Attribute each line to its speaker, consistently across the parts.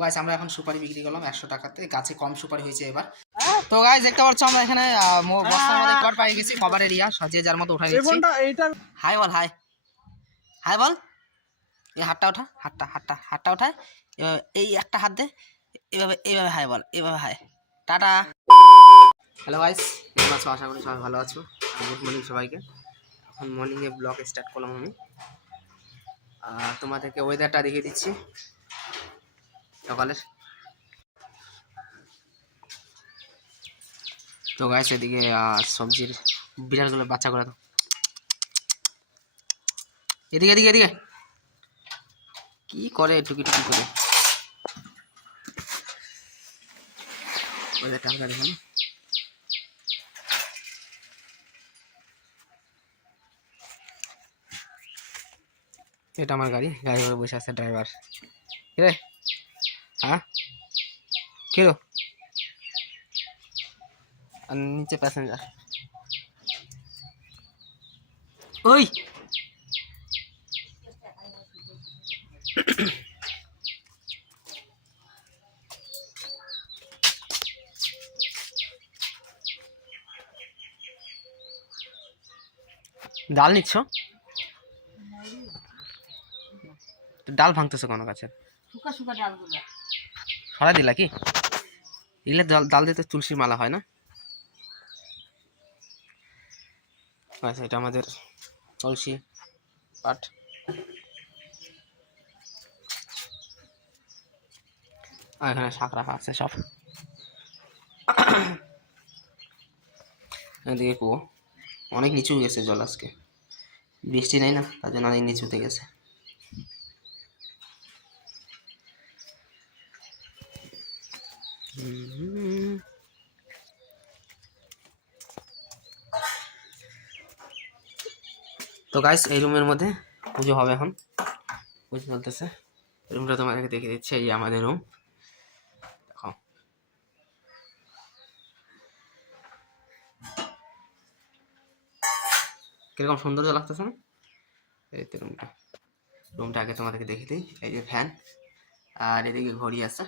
Speaker 1: Guys আমরা এখন সুপারি বিক্রি করলাম একশো টাকাতে। গাছে কম সুপারি হয়েছে এবার। তো গাইস দেখতে পাচ্ছ আমরা এখানে বস্তার মধ্যে কট পাই গেছি কভার এরিয়া যে যার মতো উঠাই হাই বল হাই হাই বল। এই হাতটা ওঠা হাতটা হাতটা হাতটা ওঠায়। এভাবে এই একটা হাত দে। এইভাবে এইভাবে হাই বল এইভাবে হাই টাটা। হ্যালো গাইস কেমন আছো? আশা করি সবাই ভালো আছো। গুড মর্নিং সবাইকে। এখন মর্নিংয়ে ব্লগ স্টার্ট করলাম আমি। আর তোমাদেরকে ওয়েদারটা দেখিয়ে দিচ্ছি। সকালের তো গাইস এদিকে সবজির বিড়ালগুলো বাচ্চা করে এদিকে এদিকে এদিকে। কি করে টুকি টুকি করে? টাকা দেখো এটা আমার গাড়ি গাড়ি বসে আছে ড্রাইভার রে? হ্যাঁ কেলো আর নিচে প্যাসেঞ্জার ওই! ডাল নিচ্ছ? ডাল ভাঙতেছো কোনো গাছের
Speaker 2: শুকা শুকা ডালগুলো।
Speaker 1: সরাই দিলা কি? এগুলো ডাল দিতে তুলসীর মালা হয় না? আচ্ছা এটা আমাদের তুলসী পাট। আর এখানে শাক রাখা আছে সব। এদিকে কুয়ো। অনেক নিচু গেছে জল আজকে। বৃষ্টি নেই না? তার জন্য অনেক নিচুতে গেছে। তো গাইস এই রুমের মধ্যে পুজো হবে এখন। পুজো চলতেছে রুমটা তোমাদেরকে দেখে দিচ্ছে, এই আমাদের রুম দেখো। কীরকম সৌন্দর্য লাগতেছে না? এই তো রুমটা রুমটা আগে তোমাদেরকে দেখে দিই। এই যে ফ্যান আর এদিকে ঘড়ি আছে।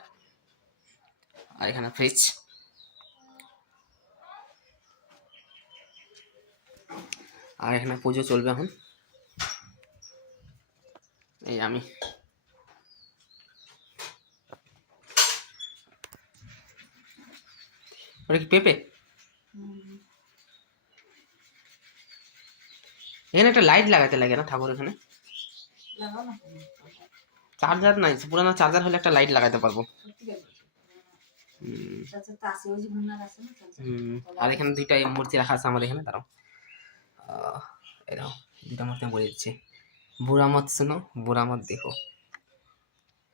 Speaker 1: আর এখানে ফ্রিজ আর এখানে পুজো চলবে এখন। এই আমি। ওটা কি পেঁপে? এখানে একটা লাইট লাগাতে লাগে না ঠাকুর এখানে? চার্জার নাই পুরানো চার্জার হলে একটা লাইট লাগাতে পারব। আর এখানে দুইটা মূর্তি রাখা আছে আমার এখানে, দাঁড়াও। এই দুইটা মূর্তি বলে দিচ্ছি। বুড়ামত শুনো, বুড়ামত দেখো।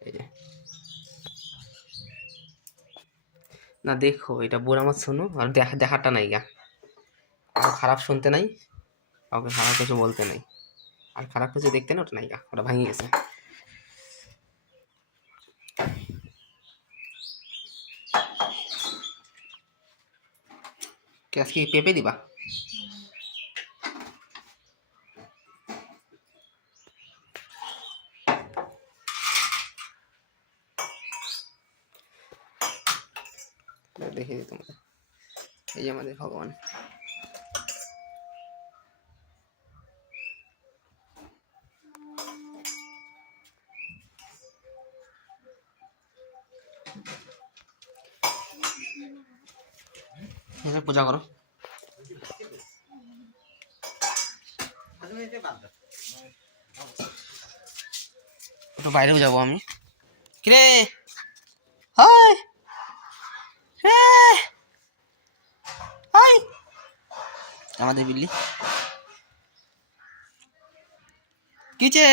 Speaker 1: এই যে। না, দেখো, এটা বুড়ামত শোনো, আর দেখা দেখাটা নাই গা। খারাপ শুনতে নাই, কাউকে খারাপ কিছু বলতে নাই। আর খারাপ কিছু দেখতে না, ওটা নাই গা, ওটা ভাঙিয়ে গেছে। কে আজকে পেঁপে দিবা? দেখে দিই তোমাদের। এই যে আমাদের ভগবান। পূজা করো। একটু বাইরেও যাব আমি। কিরে? হাই! হাই! আমাদের বিল্লি। কি হয়েছে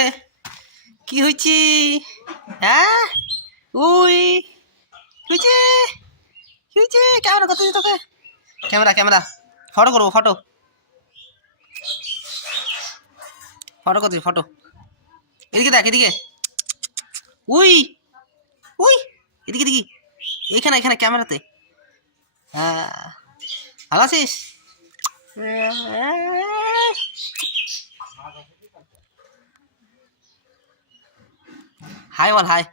Speaker 1: কি হয়েছে হ্যাঁ? উই! হয়েছে কি হয়েছে ক্যামেরা কত তোকে? Camera camera. ফটো করব, ফটো। ফটো করছি, ফটো। এদিকে দেখ, এদিকে। উই উই, এদিকে দেখি এখানে এখানে, ক্যামেরাতে। হ্যাঁ। ভালো আছিস? হাই বল, হাই।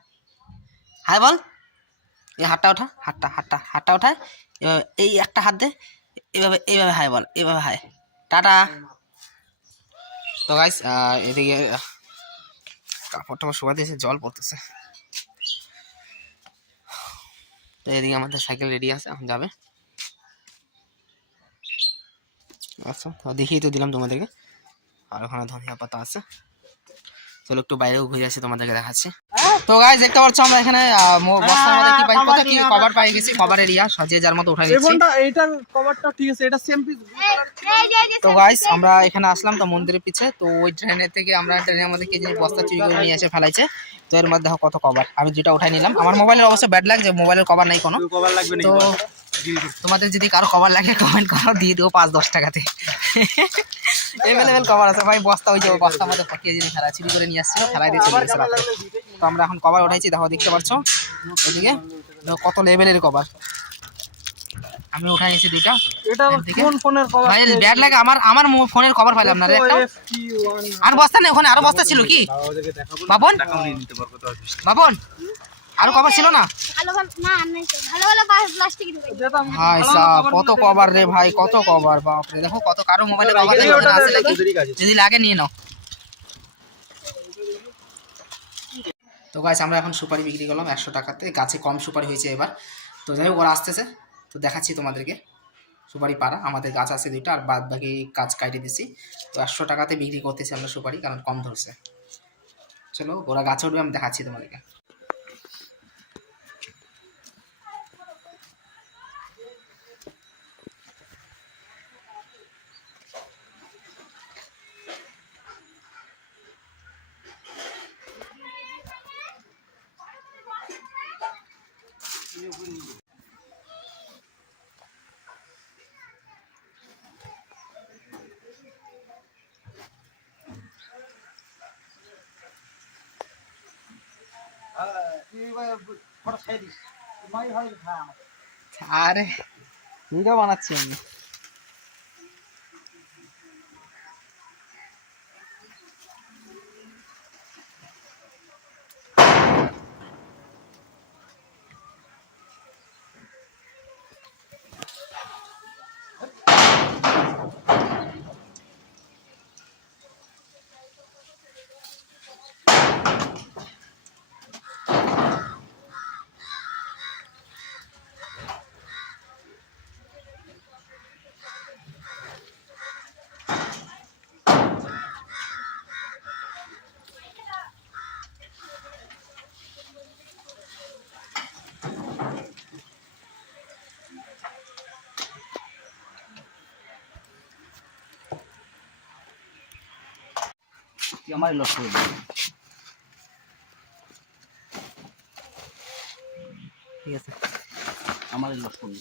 Speaker 1: হাই বল। এই হাতটা ওঠা হাতটা হাতটা হাতটা ওঠায় এভাবে এই একটা হাত দে এভাবে এইভাবে হাই বল এভাবে হাই। টাটা। তো গাইস এদিকে আহ, কাপড় টাপড় শোয়া দিয়েছে জল পড়তেছে। তো এদিকে আমাদের সাইকেল রেডি আছে এখন যাবে। আচ্ছা দেখিয়ে তো দিলাম তোমাদেরকে। আর ওখানে ধনিয়া পাতা আছে। চলো একটু বাইরেও ঘুরে আসি তোমাদেরকে দেখাচ্ছি। তো গাইস দেখতে পাচ্ছ আমরা এখানে মো- বস্তার মধ্যে কি পাই কত কি কভার পাই গেছি? কভার এরিয়া সাজিয়ে যার মতো উঠাই
Speaker 3: ফোনটা এইটার কভারটা ঠিক আছে এটা সেম পিস
Speaker 1: তো গাইস আমরা এখানে আসলাম তো মন্দিরের পিছে। তো ওই ট্রেনের থেকে আমরা ট্রেনের মধ্যে কি জিনিস বস্তা চুরি করে নিয়ে এসে ফেলাইছে। তো এর মধ্যে দেখো কত কভার আমি যেটা উঠাই নিলাম। আমার মোবাইলের অবশ্য ব্যাড লাগছে মোবাইলের কভার নাই কোনো।
Speaker 3: কভার লাগবে না
Speaker 1: তো তোমাদের যদি কারও কভার লাগে কমেন্ট করো দিয়ে দিও পাঁচ দশ টাকাতে। এভেলেবেল কভার আছে। ভাই বস্তা ওই যে বস্তার মধ্যে ফাটিয়ে জিনিস ফেলা চুরি করে নিয়ে আসছে ফেলাই দিয়ে চলে গেছে রাতে। তো আমরা এখন কভার উঠাইছি দেখো দেখতে পাচ্ছ এদিকে দেখো কত লেভেলের কভার আমি উঠাই নিয়েছি দুইটা
Speaker 3: এটা কোন ফোনের কভার
Speaker 1: ভাই ব্যাড লাগে আমার আমার মো- ফোনের কভার পাইলাম না রে একটা আর বস্তা নেই ওখানে আরও বস্তা ছিল কি বাবন বাবন আরও কভার ছিল না
Speaker 4: ভালো ভালো না নেই ভালো ভালো প্লাস্টিক ঢুকাই
Speaker 1: ভাই সাহ কত কভার রে ভাই কত কভার বাপ রে দেখো কত কারও মোবাইলে কভার আছে নাকি যদি লাগে নিয়ে নাও তো গাছ আমরা এখন সুপারি বিক্রি করলাম একশো টাকাতে। গাছে কম সুপারি হয়েছে এবার। তো যাই হোক, ওরা আসতেছে। তো দেখাচ্ছি তোমাদেরকে সুপারি পাড়া। আমাদের গাছ আছে দুইটা, আর বাদ বাকি গাছ কাটিয়ে দিছি। তো একশো টাকাতে বিক্রি করতেছি আমরা সুপারি, কারণ কম ধরছে। চলো, ওরা গাছে উঠবে, আমি দেখাচ্ছি তোমাদেরকে। আরে ভিডিও বানাচ্ছি আমি।
Speaker 3: আমার লস করে
Speaker 1: ঠিক আছে।
Speaker 3: আমার লস করে